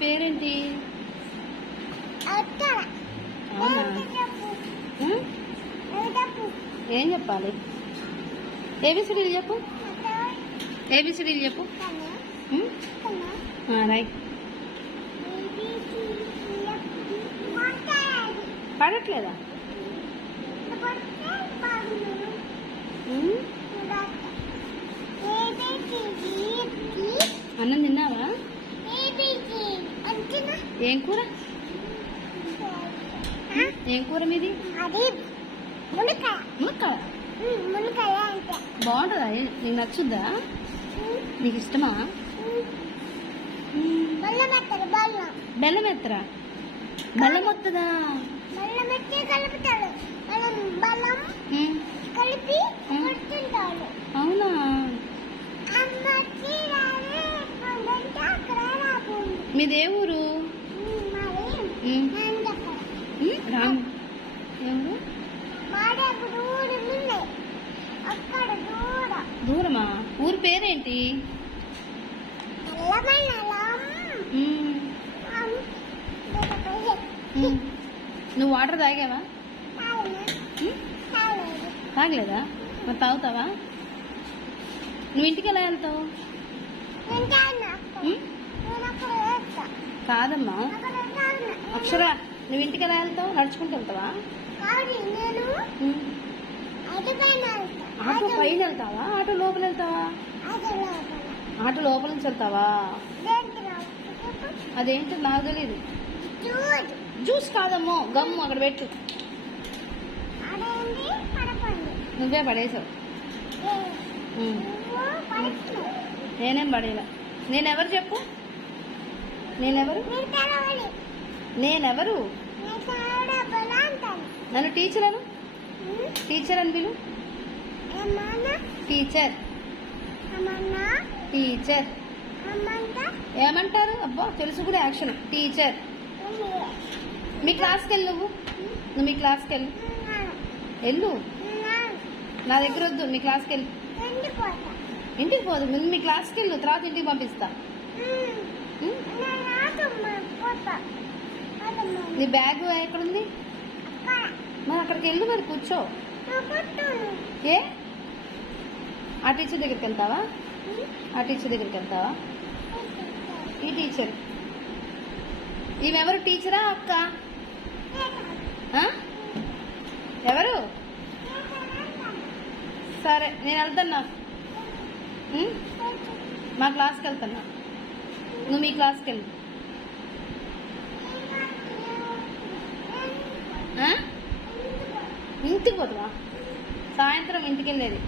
పేరేంటి? అవునా? ఏం చెప్పాలి? ఏబిసిడీలు చెప్పు. ఏబిసిడీలు చెప్పు. రైట్. పడట్లేదా? అన్నం తిన్నావా? ఏం కూర? ఏం కూర మీది? మునక్కాయ. బాగుంటుందా? నీకు నచ్చుద్దా? నీకు ఇష్టమా? బెల్లం ఎత్తరా? బెల్లం వస్తుందా? అవునా? మీదే ఊరు? రామ్ ఎవరు? దూరమా? ఊరు పేరేంటి? నువ్వు వాటర్ తాగావా? తాగలేదా? మరి తాగుతావా? నువ్వు ఇంటికి ఎలా వెళ్తావు? కాదమ్మా అక్షర, నువ్వు ఇంటికి ఎలా వెళ్తావు? నడుచుకుంటూ వెళ్తావా? ఆటో పైన వెళ్తావా? ఆటో లోపల వెళ్తావా? ఆటో లోపల నుంచి వెళ్తావా? అదేంటో నాకు తెలీదు. జ్యూస్ కాదమ్మో, గమ్ము అక్కడ పెట్టు. నువ్వే పడేసావు. నేనేం పడేలా. నేనెవరు చెప్పు? నేనెవరు? నన్ను టీచర్ అను. టీచర్ అని పిలు. టీచర్. టీచర్ ఏమంటారు? అబ్బా తెలుసు కూడా యాక్షన్. టీచర్. మీ క్లాస్కి వెళ్ళు. నువ్వు మీ క్లాస్కి వెళ్ళు. వెళ్ళు, నా దగ్గర వద్దు. మీ క్లాస్కి వెళ్ళు. ఇంటికి పోదు. ముందు మీ క్లాస్కి వెళ్ళు, తర్వాత ఇంటికి పంపిస్తా. నీ బ్యాగ్ ఎక్కడుంది? మరి అక్కడికి వెళ్ళు. మరి కూర్చో. ఏ ఆ టీచర్ దగ్గరికి వెళ్తావా? ఆ టీచర్ దగ్గరికి వెళ్తావా? ఈ టీచర్. ఈమెవరు? టీచరా అక్క? ఎవరు? సరే నేను వెళ్తున్నా. మా క్లాస్కి వెళ్తున్నా. నువ్వు మీ క్లాస్కి వెళ్ళు. ఇంటికి పోతావా? సాయంత్రం ఇంటికి వెళ్ళేది.